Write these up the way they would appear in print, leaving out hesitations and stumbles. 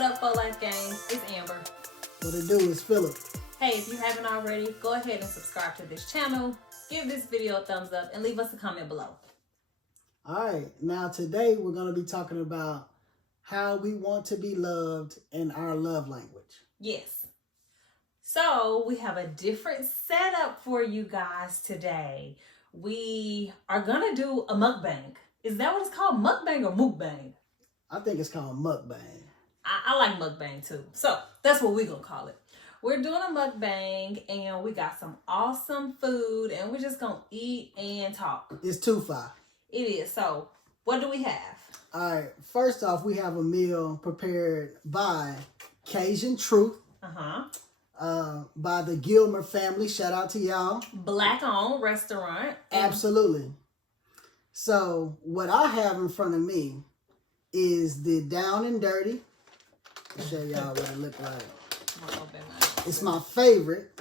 What up, For Life Gang? It's Amber. What it do is Philip. Hey, if you haven't already, go ahead and subscribe to this channel, give this video a thumbs up, and leave us a comment below. All right, now today we're going to be talking about how we want to be loved in our love language. Yes. So we have a different setup for you guys today. We are going to do a mukbang. Is that what it's called? Mukbang or mukbang? I think it's called mukbang. I like mukbang too. So that's what we're going to call it. We're doing a mukbang and we got some awesome food and we're just going to eat and talk. It's 2-5. It is. So what do we have? All right, first off, we have a meal prepared by Cajun Trouxth. By the Gilmer family. Shout out to y'all. Black-owned restaurant. Absolutely. So what I have in front of me is the Down and Dirty. I'll show y'all what it look like. It's my favorite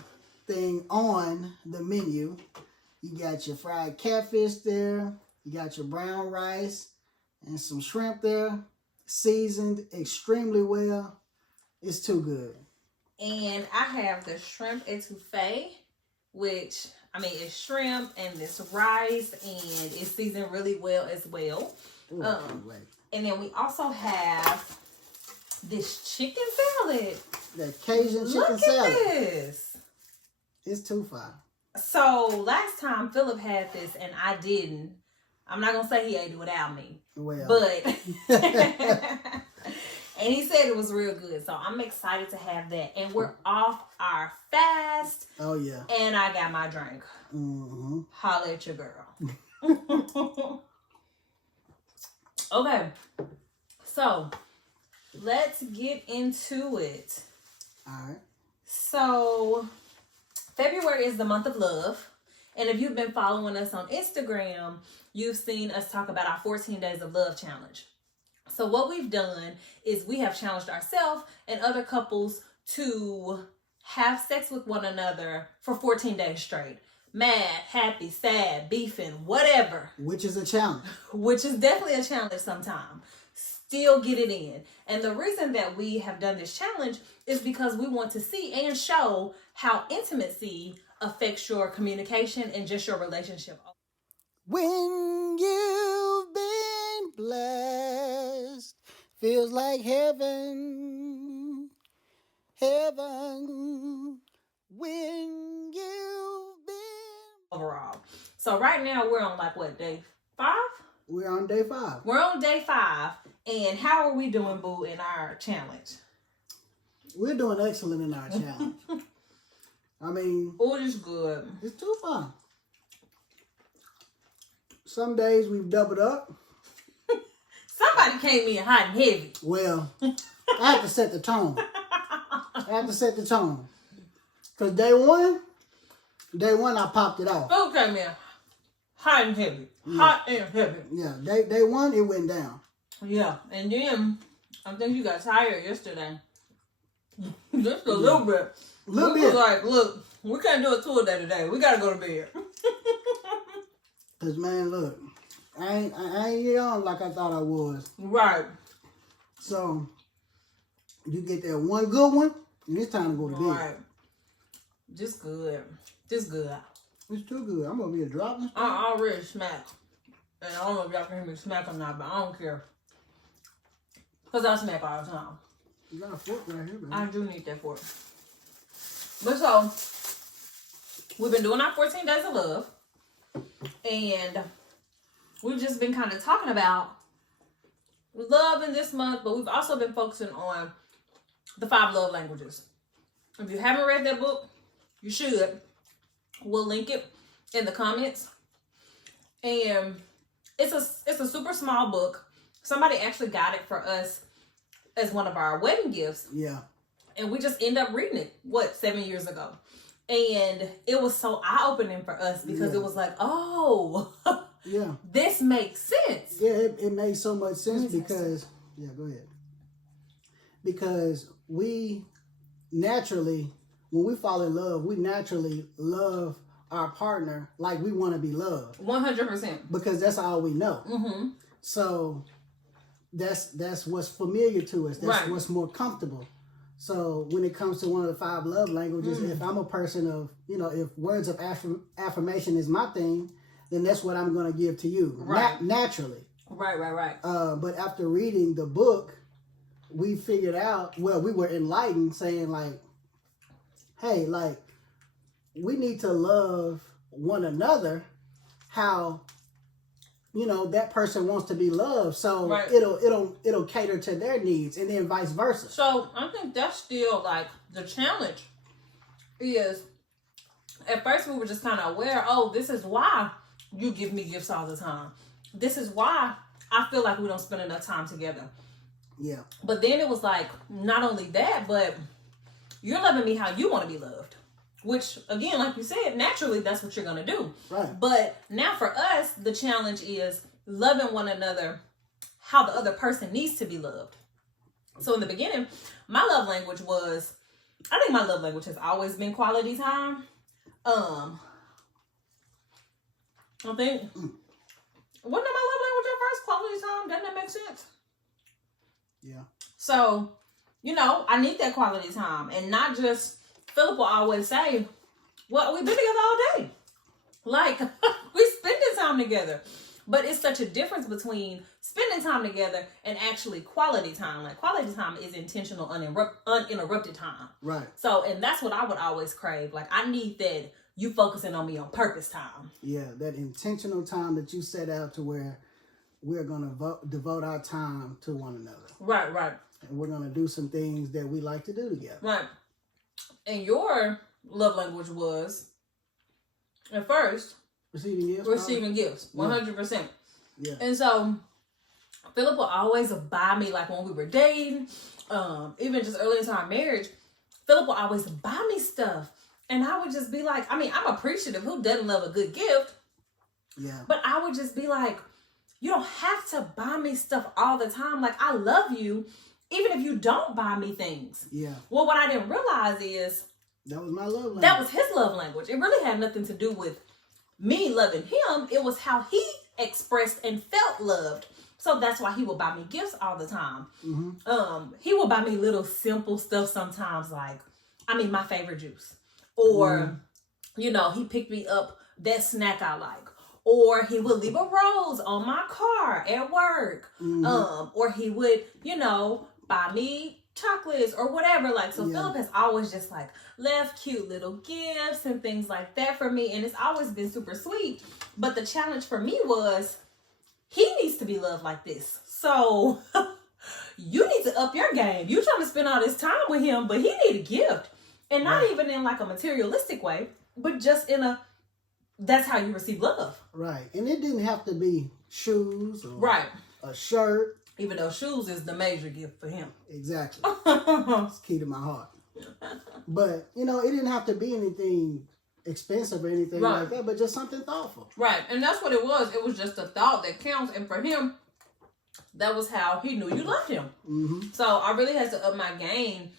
thing on the menu. You got your fried catfish there. You got your brown rice and some shrimp there. Seasoned extremely well. It's too good. And I have the shrimp etouffee, which, I mean, it's shrimp and this rice, and it's seasoned really well as well. Ooh, and then we also have this chicken salad. That Cajun chicken salad. Look at this. It's 2-5. So last time Philip had this and I didn't. I'm not going to say he ate it without me. Well. But... And he said it was real good. So I'm excited to have that. And we're off our fast. Oh, yeah. And I got my drink. Mm-hmm. Holla at your girl. Okay. So let's get into it. All right. So February is the month of love. And if you've been following us on Instagram, you've seen us talk about our 14 Days of Love challenge. So what we've done is we have challenged ourselves and other couples to have sex with one another for 14 days straight. Mad, happy, sad, beefing, whatever. Which is a challenge. Which is definitely a challenge sometimes. Still get it in. And the reason that we have done this challenge is because we want to see and show how intimacy affects your communication and just your relationship. When you've been blessed, feels like heaven, heaven. When you've been... Overall. So right now we're on like what, day 5? We're on day 5. We're on day 5. And how are we doing, boo, in our challenge? We're doing excellent in our challenge. I mean... Oh, it's good. It's 2-5. Some days we've doubled up. Somebody came in hot and heavy. Well, I have to set the tone. Because day one I popped it off. Who came in hot and heavy? Yeah. Hot and heavy. Yeah, day one it went down. Yeah, and then I think you got tired yesterday. Just a little bit. We was like, look, we can't do a tour day today. We got to go to bed. Cause man, look, I ain't young like I thought I was. Right. So you get that one good one, and it's time to go to bed. Right. Just good. Just good. It's too good. I'm over here dropping. I already smacked. And I don't know if y'all can hear me smack or not, but I don't care. Cause I smack all the time. You got a fork right here, man. I do need that fork. But so, we've been doing our 14 Days of Love. And we've just been kind of talking about love in this month, but we've also been focusing on the 5 love languages. If you haven't read that book, you should. We'll link it in the comments. And it's a super small book. Somebody actually got it for us as one of our wedding gifts. Yeah. And we just end up reading it, 7 years ago. And it was so eye-opening for us because it was like, oh, yeah, this makes sense. Yeah, it made so much sense because, yeah, go ahead. Because we naturally, when we fall in love, we naturally love our partner like we want to be loved. 100%. Because that's all we know. Mm-hmm. So that's what's familiar to us. That's what's more comfortable. So when it comes to one of the 5 love languages, if I'm a person of, if words of affirmation is my thing, then that's what I'm going to give to you. Right. Naturally. Right. But after reading the book, we figured out, we were enlightened saying like, hey, like, we need to love one another how, that person wants to be loved. So it'll cater to their needs, and then vice versa. So I think that's still like the challenge is, at first we were just kind of aware, this is why you give me gifts all the time. This is why I feel like we don't spend enough time together. Yeah. But then it was like, not only that, but you're loving me how you want to be loved. Which, again, like you said, naturally, that's what you're going to do. Right. But now for us, the challenge is loving one another how the other person needs to be loved. So in the beginning, my love language has always been quality time. I think, wasn't that my love language at first? Quality time? Doesn't that make sense? Yeah. So, I need that quality time. And not just, Philip will always say, well, we've been together all day. Like, we spending time together. But it's such a difference between spending time together and actually quality time. Like, quality time is intentional, uninterrupted time. Right. So, and that's what I would always crave. Like, I need that you focusing on me on purpose time. Yeah, that intentional time that you set out to where we're going to devote our time to one another. Right. And we're going to do some things that we like to do together. Right. And your love language was, at first, Receiving gifts. 100%. Yeah. And so, Philip would always buy me, like when we were dating, even just early into our marriage, Philip would always buy me stuff. And I would just be like, I'm appreciative. Who doesn't love a good gift? Yeah. But I would just be like, you don't have to buy me stuff all the time. Like, I love you, even if you don't buy me things. Yeah. Well, what I didn't realize is, that was my love language. That was his love language. It really had nothing to do with me loving him. It was how he expressed and felt loved. So that's why he would buy me gifts all the time. Mm-hmm. He would buy me little simple stuff sometimes, like, my favorite juice. Or, he picked me up that snack I like. Or he would leave a rose on my car at work. Mm-hmm. Or he would, buy me chocolates or whatever. Like, so Philip has always just like left cute little gifts and things like that for me. And it's always been super sweet. But the challenge for me was, he needs to be loved like this. So you need to up your game. You trying to spend all this time with him, but he need a gift. And not even in like a materialistic way, but just in that's how you receive love. Right. And it didn't have to be shoes or a shirt. Even though shoes is the major gift for him. Exactly. It's key to my heart. But, it didn't have to be anything expensive or anything like that, but just something thoughtful. Right. And that's what it was. It was just a thought that counts. And for him, that was how he knew you loved him. Mm-hmm. So I really had to up my game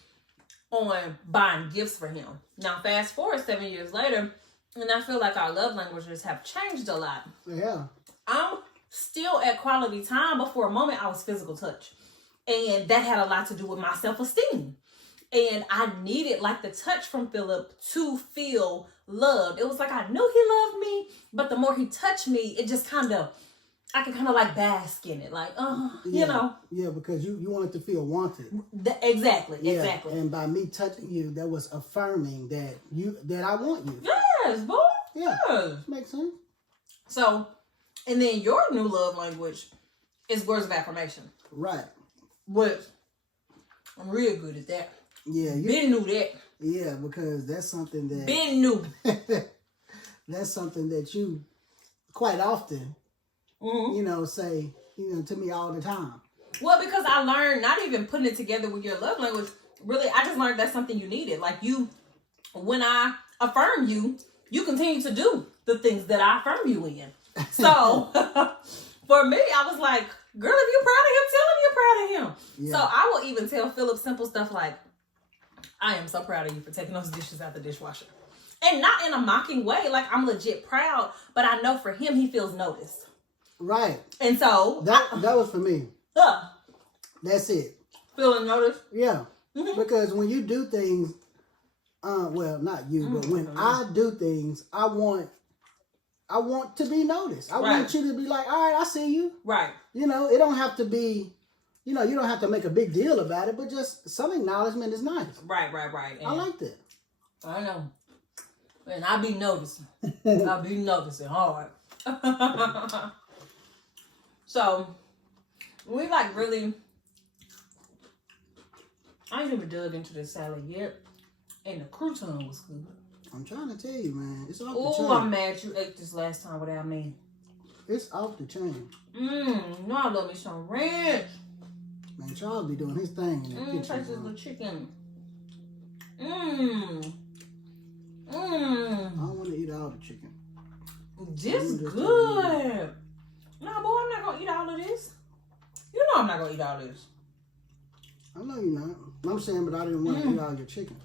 on buying gifts for him. Now, fast forward 7 years later, and I feel like our love languages have changed a lot. Yeah. I'm still at quality time, but for a moment I was physical touch. And that had a lot to do with my self-esteem. And I needed like the touch from Philip to feel loved. It was like I knew he loved me, but the more he touched me, it just I could kind of like bask in it. Like, Yeah, because you wanted to feel wanted. Exactly. And by me touching you, that was affirming that I want you. Yes, boy. Yeah. Yes. Makes sense. So, and then your new love language is words of affirmation. Right. Which I'm real good at that. Yeah. Been knew that. Yeah, because that's something that... Been knew. That's something that you quite often, say, to me all the time. Well, because I learned, not even putting it together with your love language, really, I just learned that's something you needed. Like when I affirm you, you continue to do the things that I affirm you in. So, for me, I was like, girl, if you're proud of him, tell him you're proud of him. Yeah. So, I will even tell Philip simple stuff like, I am so proud of you for taking those dishes out the dishwasher. And not in a mocking way, like I'm legit proud, but I know for him, he feels noticed. Right. And so... That was for me. That's it. Feeling noticed? Yeah. Because when you do things, well, not you, but when I do things, I want to be noticed. I want you to be like, all right, I see you. Right. You know, it don't have to be, you know, you don't have to make a big deal about it, but just some acknowledgement is nice. Right. And I like that. I know. And I be noticing. I be noticing hard. So, we like really, I ain't even dug into the salad yet. And the crouton was good. I'm trying to tell you, man. It's off the chain. Oh, I'm mad you ate this last time without me. It's off the chain. No, I love me some ranch. Man, Charles be doing his thing in the kitchen. Taste this little chicken. I don't want to eat all the chicken. This good. Nah, boy, I'm not going to eat all of this. You know I'm not going to eat all this. I know you're not. I'm saying, but I didn't want to eat all your chicken.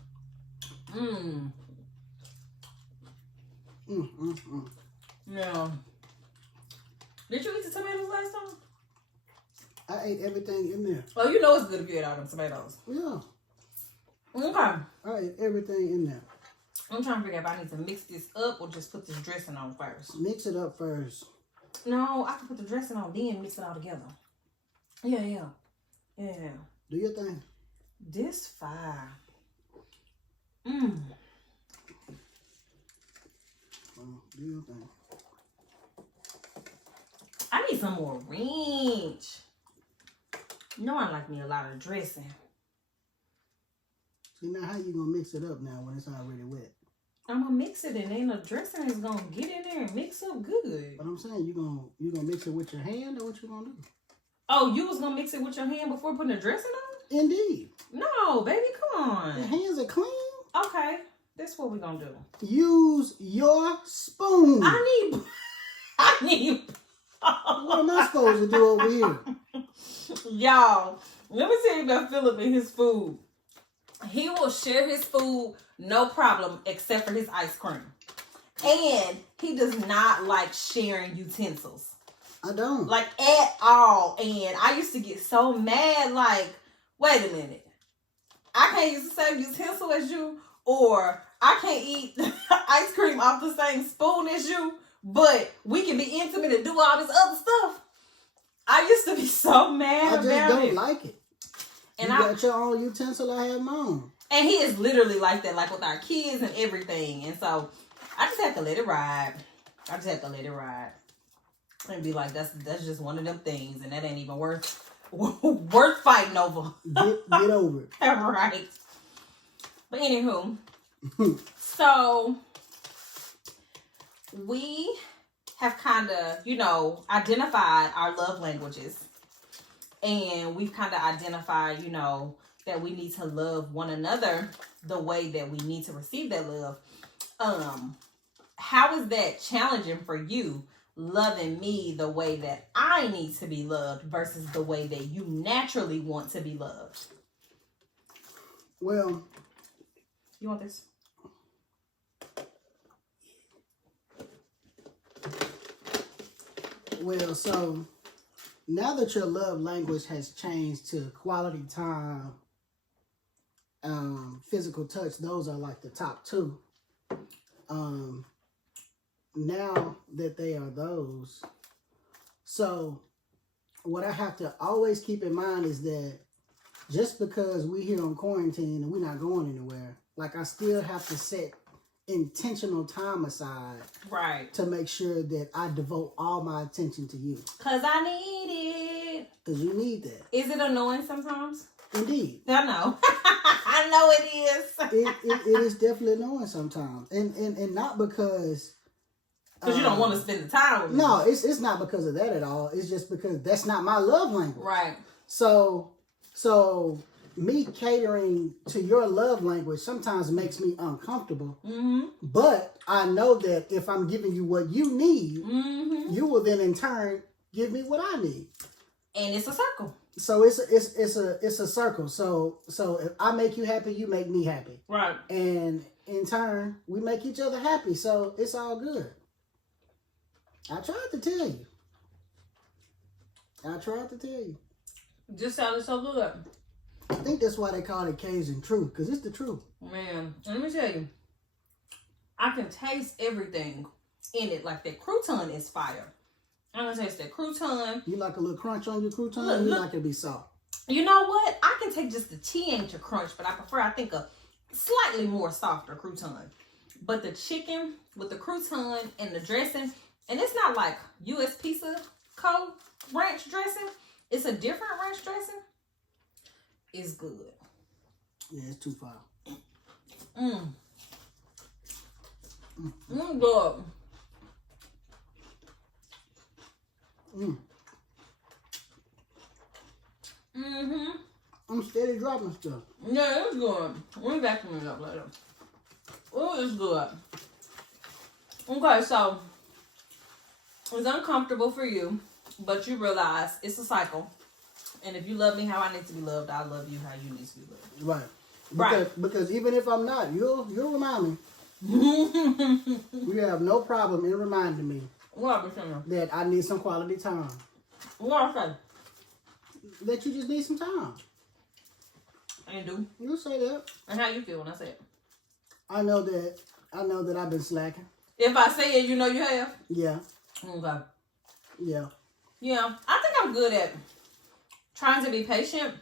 Yeah. Did you eat the tomatoes last time? I ate everything in there. Oh, you know it's good if you ate all them tomatoes. Yeah. Okay. I ate everything in there. I'm trying to figure out if I need to mix this up or just put this dressing on first. Mix it up first. No, I can put the dressing on, then mix it all together. Yeah. Do your thing. This fire. Do your thing. I need some more ranch. You know I like me a lot of dressing. See, now how you going to mix it up now when it's already wet? I'm going to mix it and then the dressing is going to get in there and mix up good. But I'm saying, you gonna mix it with your hand or what you going to do? Oh, you was going to mix it with your hand before putting the dressing on? Indeed. No, baby, come on. Your hands are clean. Okay, that's what we're going to do. Use your spoon. I need. What am I supposed to do over here? Y'all, let me tell you about Philip and his food. He will share his food, no problem, except for his ice cream. And he does not like sharing utensils. I don't. Like, at all. And I used to get so mad, like, wait a minute. I can't use the same utensil as you, or I can't eat ice cream off the same spoon as you, but we can be intimate and do all this other stuff. I used to be so mad about it. I just don't like it. And you got your own utensil, I have mine. And he is literally like that, like with our kids and everything. And so I just have to let it ride. And be like, that's just one of them things, and that ain't even worth fighting over. Get over it. Right. But anywho, so we have kind of, identified our love languages. And we've kind of identified, that we need to love one another the way that we need to receive that love. How is that challenging for you, loving me the way that I need to be loved versus the way that you naturally want to be loved? Well, you want this? Well, so now that your love language has changed to quality time, physical touch, those are like the top two. Now that they are those, so what I have to always keep in mind is that just because we're here on quarantine and we're not going anywhere, like I still have to set intentional time aside, right, to make sure that I devote all my attention to you. Cause I need it. Cause you need that. Is it annoying sometimes? Indeed. I know. I know it is. It is definitely annoying sometimes, and not because you don't want to spend the time with me. No, it's not because of that at all. It's just because that's not my love language. Right. So me catering to your love language sometimes makes me uncomfortable. Mm-hmm. But I know that if I'm giving you what you need, mm-hmm. you will then in turn give me what I need. And it's a circle. So it's a circle. So if I make you happy, you make me happy. Right. And in turn, we make each other happy. So it's all good. I tried to tell you. Just sounded so good. I think that's why they call it Cajun Trouxth, because it's the truth. Man, let me tell you. I can taste everything in it. Like that crouton is fire. I'm going to taste that crouton. You like a little crunch on your crouton, Look, or you look. like it to be soft? You know what? I can take just the to crunch, but I prefer, I think, a slightly more softer crouton. But the chicken with the crouton and the dressing, and it's not like U.S. Pizza Co. ranch dressing. It's a different ranch dressing. It's good. Yeah, it's too far. Mmm. Good. Mm. Mm-hmm. I'm steady dropping stuff. Yeah, it's good. We'll vacuum it up later. Oh, it's good. Okay, so it's uncomfortable for you, but you realize it's a cycle. And if you love me how I need to be loved, I love you how you need to be loved. Right. Because even if I'm not, you'll remind me. You have no problem in reminding me that I need some quality time. What I say? That you just need some time. I do. You say that. And how you feel when I say it? I know that I've been slacking. If I say it, you know you have? Yeah. Okay. Yeah. Yeah. I think I'm good at trying to be patient.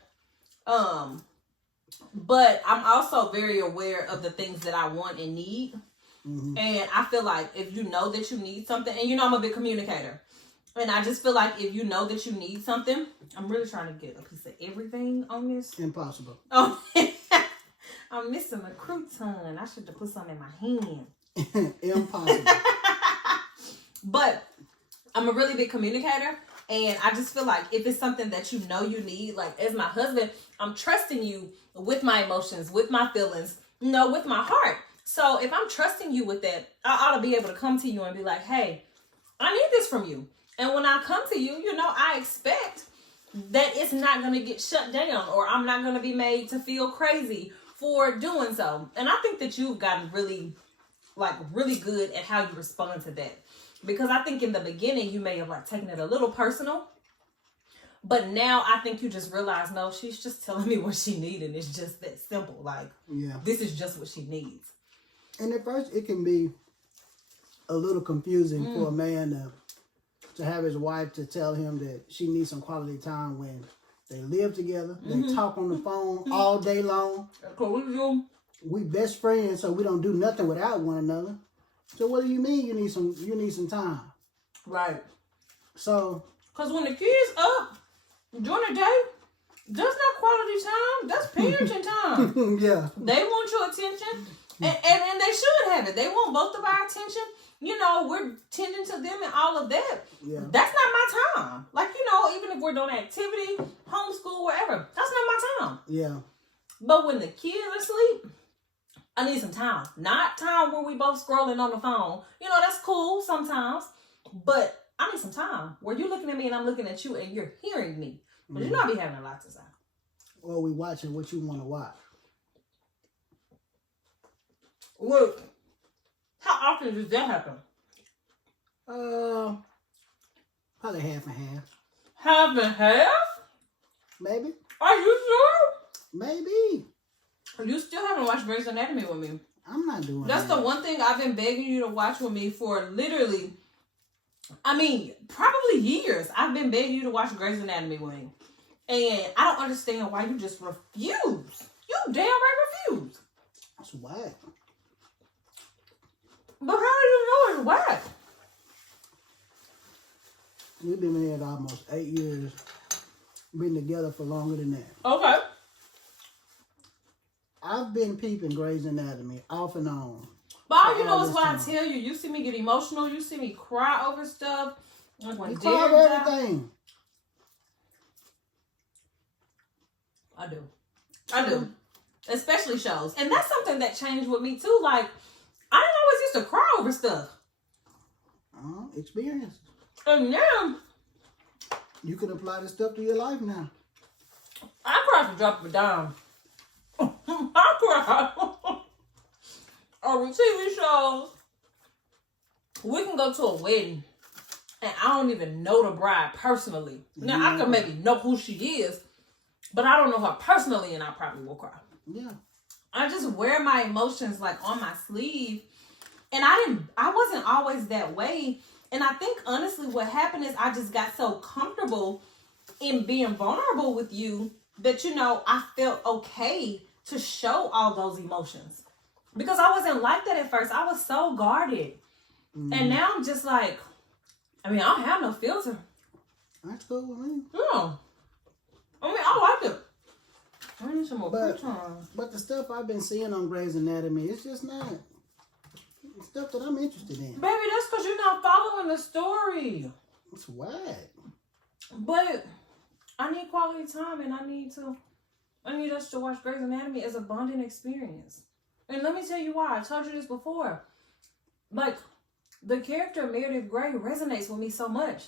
But I'm also very aware of the things that I want and need. Mm-hmm. And I feel like if you know that you need something, and you know I'm a big communicator. And I just feel like if you know that you need something, I'm really trying to get a piece of everything on this. Impossible. Oh, I'm missing a crouton. I should have put some in my hand. Impossible. But I'm a really big communicator. And I just feel like if it's something that you know you need, like as my husband, I'm trusting you with my emotions, with my feelings, you know, with my heart. So if I'm trusting you with that, I ought to be able to come to you and be like, hey, I need this from you. And when I come to you, you know, I expect that it's not going to get shut down or I'm not going to be made to feel crazy for doing so. And I think that you've gotten really good at how you respond to that. Because I think in the beginning, you may have like taken it a little personal. But now I think you just realize, no, she's just telling me what she needs. And it's just that simple. Like, yeah, this is just what she needs. And at first, it can be a little confusing for a man to have his wife to tell him that she needs some quality time when they live together. They talk on the phone all day long. We best friends, so we don't do nothing without one another. So what do you mean you need some time? Right. So, because when the kids up during the day, that's not quality time. That's parenting time. Yeah. They want your attention, and they should have it. They want both of our attention. You know, we're tending to them and all of that. Yeah. That's not my time. Like, you know, even if we're doing activity, homeschool, wherever, that's not my time. Yeah. But when the kids are asleep, I need some time. Not time where we both scrolling on the phone. You know, that's cool sometimes. But I need some time where you're looking at me and I'm looking at you and you're hearing me. But you know I be having a lot to say. Or we watching what you want to watch. Look, how often does that happen? Probably half and half. Half and half? Maybe. Are you sure? Maybe. You still haven't watched Grey's Anatomy with me. I'm not doing That's that. The one thing I've been begging you to watch with me for literally, I mean, probably years. I've been begging you to watch Grey's Anatomy with me. And I don't understand why you just refuse. You damn right refuse. That's whack. But how do you know it's whack? We've been married almost 8 years. Been together for longer than that. Okay. I've been peeping Grey's Anatomy off and on. But all you know is what I tell you. You see me get emotional. You see me cry over stuff. Like when you cry over everything. I do. Especially shows. And that's something that changed with me too. Like, I didn't always used to cry over stuff. Experience. And now, you can apply this stuff to your life now. I cry for drop of a dime. I cry over TV shows. We can go to a wedding and I don't even know the bride personally. Now, I can maybe know who she is, But I don't know her personally, and I probably will cry. Yeah. I just wear my emotions like on my sleeve. And I wasn't always that way. And I think honestly what happened is I just got so comfortable in being vulnerable with you that, you know, I felt okay to show all those emotions. Because I wasn't like that at first. I was so guarded. And now I'm just like, I mean, I don't have no filter. That's cool with me. Yeah. I mean, I like it. I need some more time. But the stuff I've been seeing on Grey's Anatomy, it's just not stuff that I'm interested in. Baby, that's because you're not following the story. It's whack. But I need quality time, and I need us to watch Grey's Anatomy as a bonding experience. And let me tell you why. I told you this before. Like, the character Meredith Grey resonates with me so much.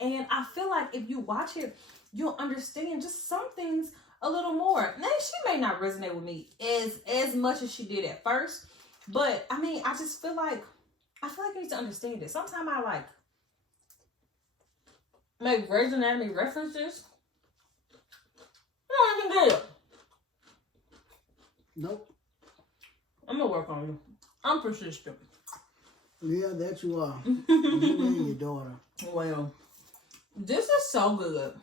And I feel like if you watch it, you'll understand just some things a little more. Now, she may not resonate with me as much as she did at first. But, I mean, I just feel like, you need to understand it. Sometimes I, like, make Grey's Anatomy references. I don't even get it. Nope. I'm going to work on you. I'm persistent. Yeah, that you are. You and your daughter. Well, this is so good.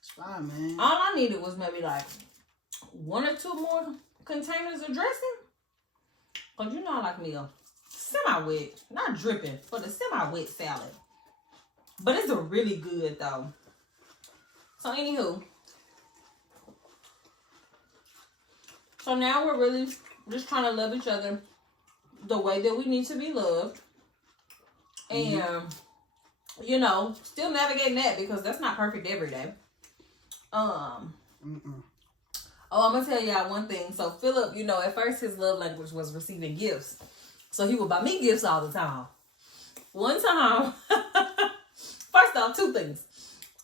It's fine, man. All I needed was maybe like 1 or 2 more containers of dressing. Because you know I like me a semi-wet, not dripping, but a semi-wet salad. But it's a really good though. So anywho. So now we're really just trying to love each other the way that we need to be loved. And, you know, still navigating that because that's not perfect every day. Oh, I'm going to tell y'all one thing. So, Philip, you know, at first his love language was receiving gifts. So, he would buy me gifts all the time. One time, first off, 2 things.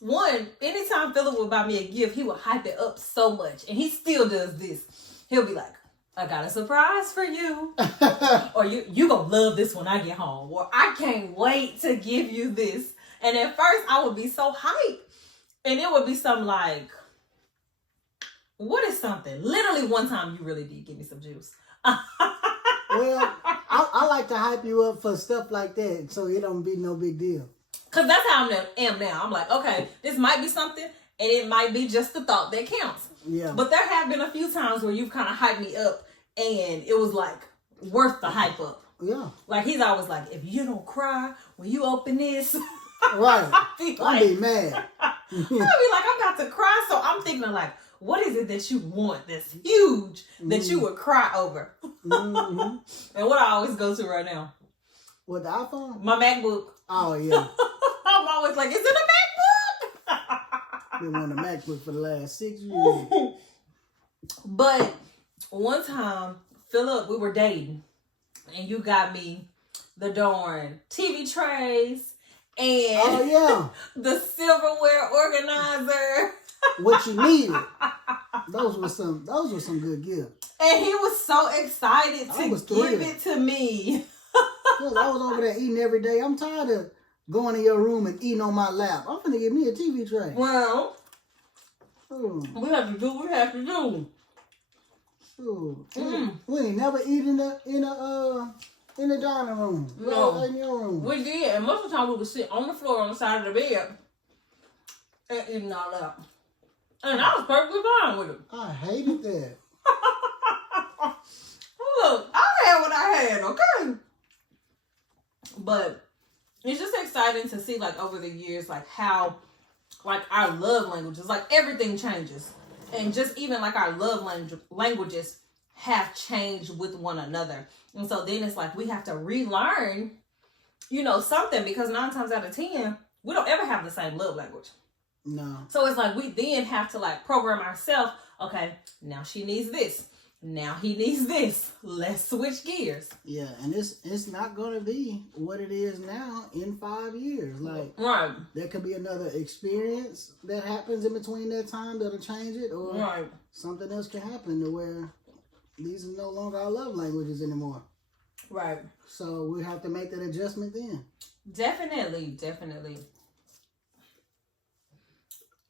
One, anytime Philip would buy me a gift, he would hype it up so much. And he still does this. He'll be like, I got a surprise for you. Or you gonna love this when I get home. Or I can't wait to give you this. And at first I would be so hyped. And it would be something like, what is something? Literally one time you really did give me some juice. Well, I like to hype you up for stuff like that so it don't be no big deal. Because that's how I am now. I'm like, okay, this might be something. And it might be just the thought that counts. Yeah. But there have been a few times where you've kind of hyped me up. And it was like worth the hype up. Yeah. Like he's always like, if you don't cry when you open this. Right. I'll be mad. I'll be like, I'm about to cry. So I'm thinking like, what is it that you want that's huge that you would cry over? And what I always go to right now. What, the iPhone? My MacBook. Oh, yeah. I'm always like, is it a MacBook? Been on the MacBook for the last 6 years. But one time, Philip, we were dating, and you got me the darn TV trays and the silverware organizer. What you needed. Those were some good gifts. And he was so excited to give it to me. Well, I was over there eating every day. I'm tired of going in your room and eating on my lap. I'm finna get me a TV tray. Well, we have to do what we have to do. We ain't never eat in the dining room. No, in your room. we did, and most of the time we would sit on the floor on the side of the bed and eating all that. And I was perfectly fine with it. I hated that. Look, I had what I had, okay? But it's just exciting to see, like, over the years, like, how, like, our love languages, like, everything changes. And just even, like, our love languages have changed with one another. And so then it's like we have to relearn, you know, something. Because 9 times out of 10, we don't ever have the same love language. No. So it's like we then have to, like, program ourselves. Okay, now she needs this. Now he needs this. Let's switch gears. Yeah, and it's not going to be what it is now in 5 years. Like, there could be another experience that happens in between that time that'll change it, or something else can happen to where these are no longer our love languages anymore. Right. So we have to make that adjustment then. Definitely.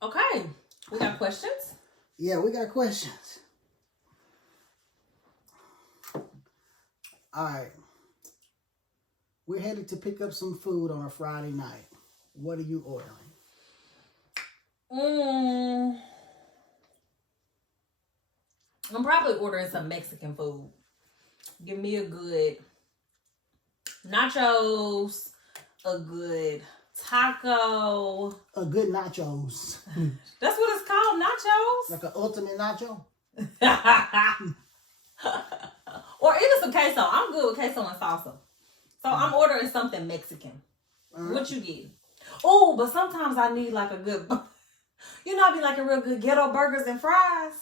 Okay. We got questions? Yeah, we got questions. All right. We're headed to pick up some food on a Friday night. What are you ordering? I'm probably ordering some Mexican food. Give me a good nachos, a good taco. A good nachos. That's what it's called, nachos. Like an ultimate nacho? Or even some queso. I'm good with queso and salsa. So I'm ordering something Mexican. What you get? Oh, but sometimes I need like a good, I be like a real good ghetto burgers and fries.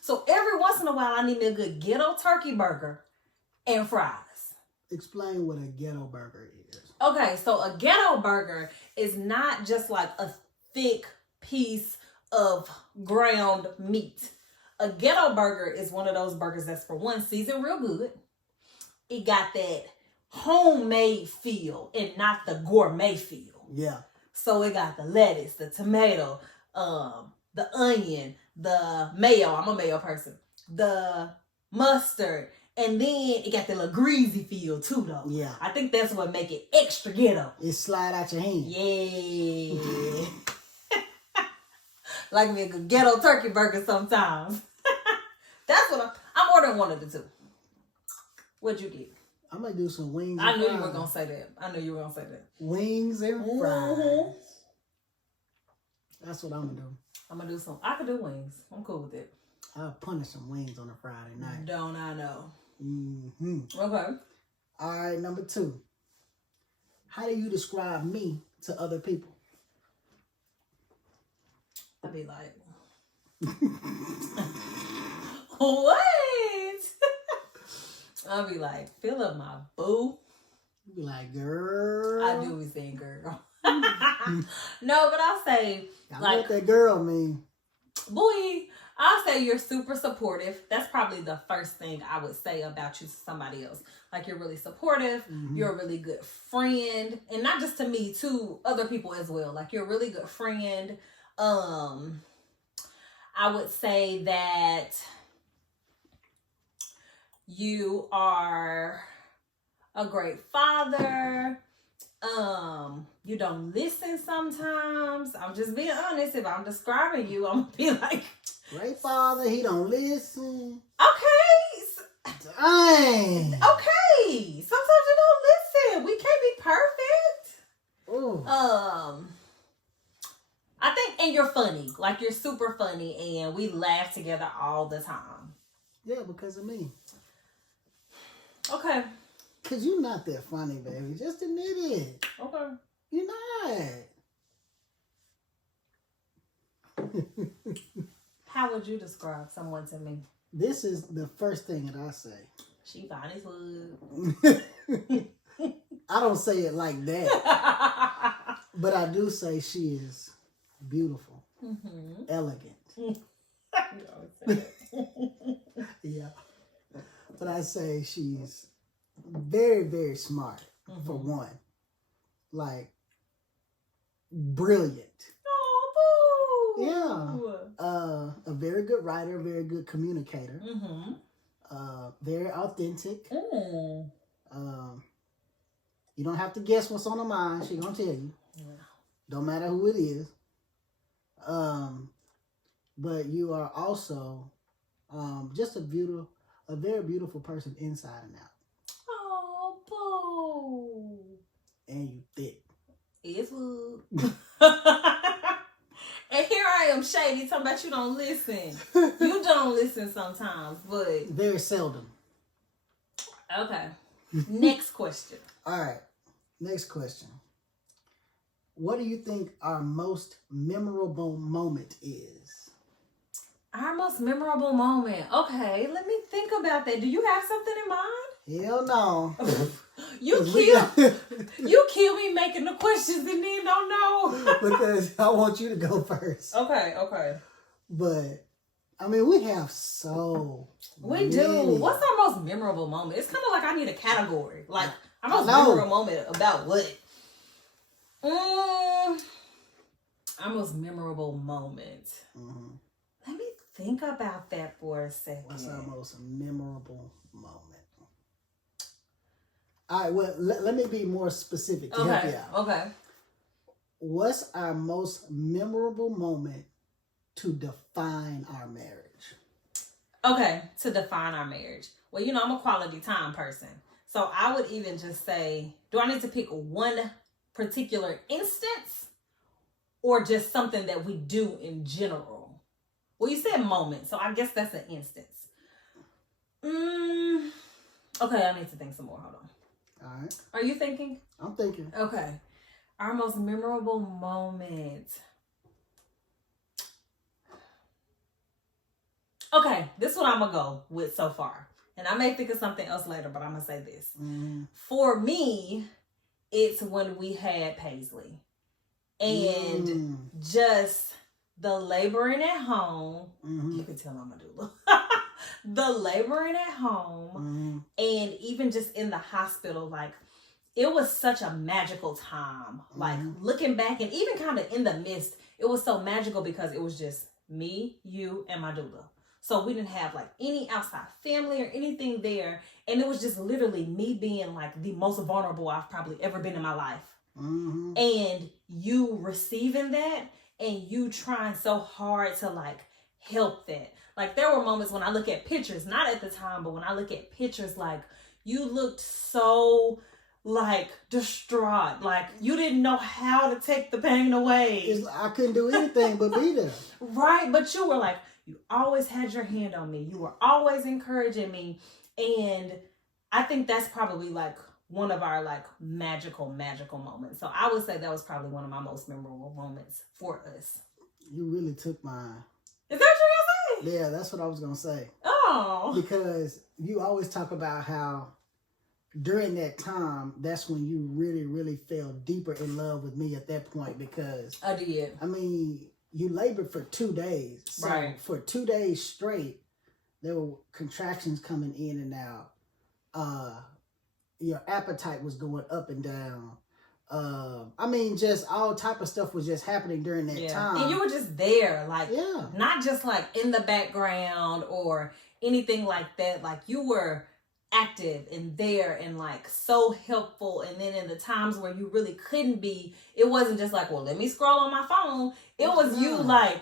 So every once in a while, I need me a good ghetto turkey burger and fries. Explain what a ghetto burger is. Okay, so a ghetto burger is not just like a thick piece of ground meat. A ghetto burger is one of those burgers that's, for one, seasoned real good. It got that homemade feel and not the gourmet feel. Yeah. So it got the lettuce, the tomato, the onion, the mayo. I'm a mayo person. The mustard. And then it got the little greasy feel too, though. Yeah. I think that's what make it extra ghetto. It slide out your hand. Yeah. Like me a good ghetto turkey burger sometimes. That's what I'm ordering one of the two. What'd you get? I'm going to do some wings I and knew fries. you were going to say that. I knew you were going to say that. Wings and fries. That's what I'm going to do. I'm going to do some. I could do wings. I'm cool with it. I'll punish some wings on a Friday night. Don't I know? Mm-hmm. Okay. All right, number 2. How do you describe me to other people? I'd be like, what? I'll be like, fill up my boo. You be like, girl. I do be saying girl. No, but I'll say, I like, what that girl mean. boy, I'll say you're super supportive. That's probably the first thing I would say about you to somebody else. Like, you're really supportive. Mm-hmm. You're a really good friend. And not just to me, to other people as well. Like, you're a really good friend. I would say that you are a great father. You don't listen sometimes. I'm just being honest. If I'm describing you, I'm gonna be like, great father, he don't listen. Okay. Dang. Okay. Sometimes you don't listen. We can't be perfect. Ooh. I think, and you're funny. Like, you're super funny, and we laugh together all the time. Yeah, because of me. Okay. Because you're not that funny, baby. Just admit it. Okay. You're not. How would you describe someone to me? This is the first thing that I say. She fine as wood. I don't say it like that. But I do say she is beautiful. Mm-hmm. Elegant. Yeah. But I say she's very, very smart, for one. Like, brilliant. Oh, boo. Yeah. A very good writer, very good communicator. Mm-hmm. Very authentic. Mm. You don't have to guess what's on her mind. She gonna tell you. Yeah. Don't matter who it is. But you are also just a very beautiful person inside and out. Oh, boo. And you thick. It's wood. And here I am, shady, talking about you don't listen. You don't listen sometimes, but... very seldom. Okay. Next question. All right. Next question. What do you think our most memorable moment is? Our most memorable moment. Okay, let me think about that. Do you have something in mind? Hell no. You kill me making the questions and then don't know. Because I want you to go first. Okay. But, I mean, we have so We do. What's our most memorable moment? It's kind of like I need a category. Like, our most memorable moment about what? Our most memorable moment. Mm-hmm. Let me think about that for a second. What's our most memorable moment? All right, well, let me be more specific to help you out. Okay. What's our most memorable moment to define our marriage? Okay, to define our marriage. Well, you know, I'm a quality time person. So I would even just say, do I need to pick one particular instance or just something that we do in general? Well, you said moment, so I guess that's an instance. Okay, I need to think some more. Hold on. All right. Are you thinking? I'm thinking. Okay. Our most memorable moment. Okay, this is what I'm going to go with so far. And I may think of something else later, but I'm going to say this. For me, it's when we had Paisley. And just the laboring at home. You can tell I'm a doula. The laboring at home. And even just in the hospital, like, it was such a magical time. Like, looking back and even kind of in the midst, it was so magical because it was just me, you, and my doula. So we didn't have like any outside family or anything there. And it was just literally me being like the most vulnerable I've probably ever been in my life. And you receiving that and you trying so hard to like help that. Like there were moments when I look at pictures, not at the time, but when I look at pictures, like you looked so like distraught. Like you didn't know how to take the pain away. I couldn't do anything but be there. Right. But you were like, you always had your hand on me. You were always encouraging me. And I think that's probably like one of our like magical moments. So I would say that was probably one of my most memorable moments for us. You really took mine. Is that what you're going to say? Yeah, that's what I was going to say. Oh. Because you always talk about how during that time, that's when you really, really fell deeper in love with me at that point because... I did. I mean... You labored for 2 days. So right. For 2 days straight, there were contractions coming in and out. Your appetite was going up and down. I mean, just all type of stuff was just happening during that time. And you were just there, like, not just like in the background or anything like that. Like you were active and there and like so helpful. And then in the times where you really couldn't be, it wasn't just like, well, let me scroll on my phone. It was you like,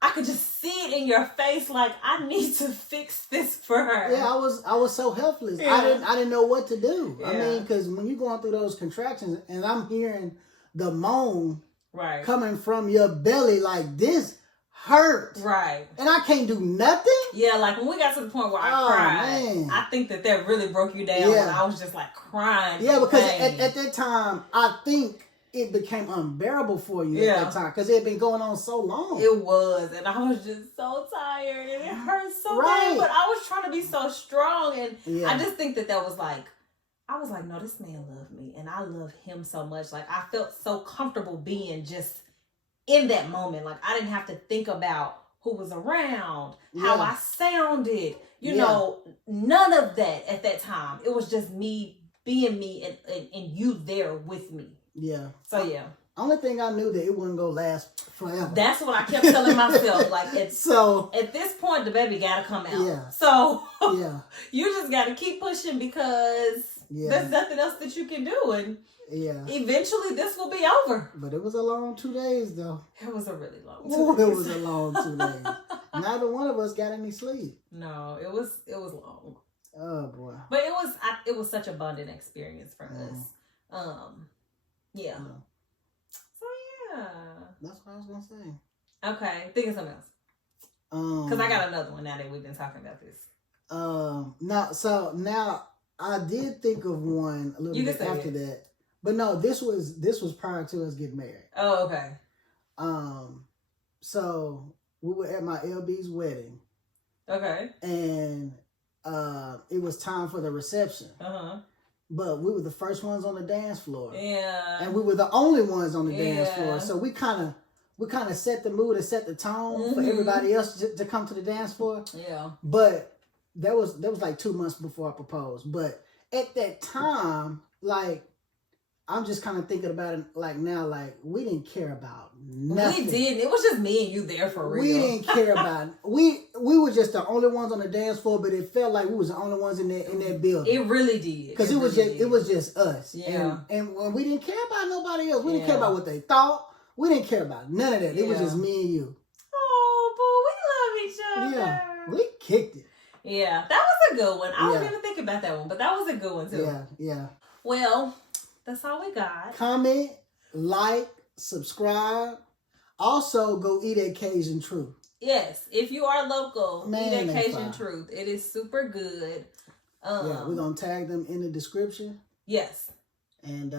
I could just see it in your face. Like, I need to fix this for her. Yeah, I was so helpless. Yeah. I didn't know what to do. Yeah. I mean, because when you're going through those contractions and I'm hearing the moan coming from your belly like this hurt. Right. And I can't do nothing? Yeah, like when we got to the point where I cried, man. I think that really broke you down when I was just like crying. Yeah, because at that time, I think it became unbearable for you at that time because it had been going on so long. It was, and I was just so tired and it hurt so bad, but I was trying to be so strong and I just think that was like, I was like, no, this man loved me and I love him so much. Like I felt so comfortable being just in that moment. Like I didn't have to think about who was around, how I sounded, you know, none of that at that time. It was just me being me and you there with me. Yeah. So yeah. Only thing I knew that it wouldn't go last forever. That's what I kept telling myself. Like at this point the baby gotta come out. Yeah. So you just gotta keep pushing because there's nothing else that you can do and eventually this will be over. But it was a long 2 days though. It was a really long 2 days. It was a long 2 days. Neither one of us got any sleep. No, it was long. Oh boy. But it was such a bonding experience for us. Yeah. So yeah. That's what I was gonna say. Okay, think of something else. Because I got another one now that we've been talking about this. Now I did think of one a little bit after that. But no, this was prior to us getting married. Oh, okay. So we were at my LB's wedding. Okay. And it was time for the reception. But we were the first ones on the dance floor. Yeah. And we were the only ones on the dance floor. So we kind of set the mood and set the tone for everybody else to come to the dance floor. Yeah. But that was like 2 months before I proposed. But at that time, like I'm just kind of thinking about it like now, like we didn't care about nothing. We didn't. It was just me and you there for real. We didn't care about it. We were just the only ones on the dance floor, but it felt like we was the only ones in that building. It really did. Because it was just us. Yeah. And we didn't care about nobody else. We didn't care about what they thought. We didn't care about none of that. It was just me and you. Oh, but we love each other. Yeah. We kicked it. Yeah, that was a good one. I wasn't even thinking about that one, but that was a good one too. Yeah, yeah. Well, that's all we got. Comment, like, subscribe. Also, go eat at Cajun Trouxth. Yes, if you are local, eat at Cajun Trouxth. It is super good. Yeah, we're going to tag them in the description. Yes. And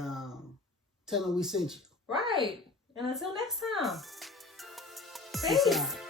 tell them we sent you. Right. And until next time. Peace out.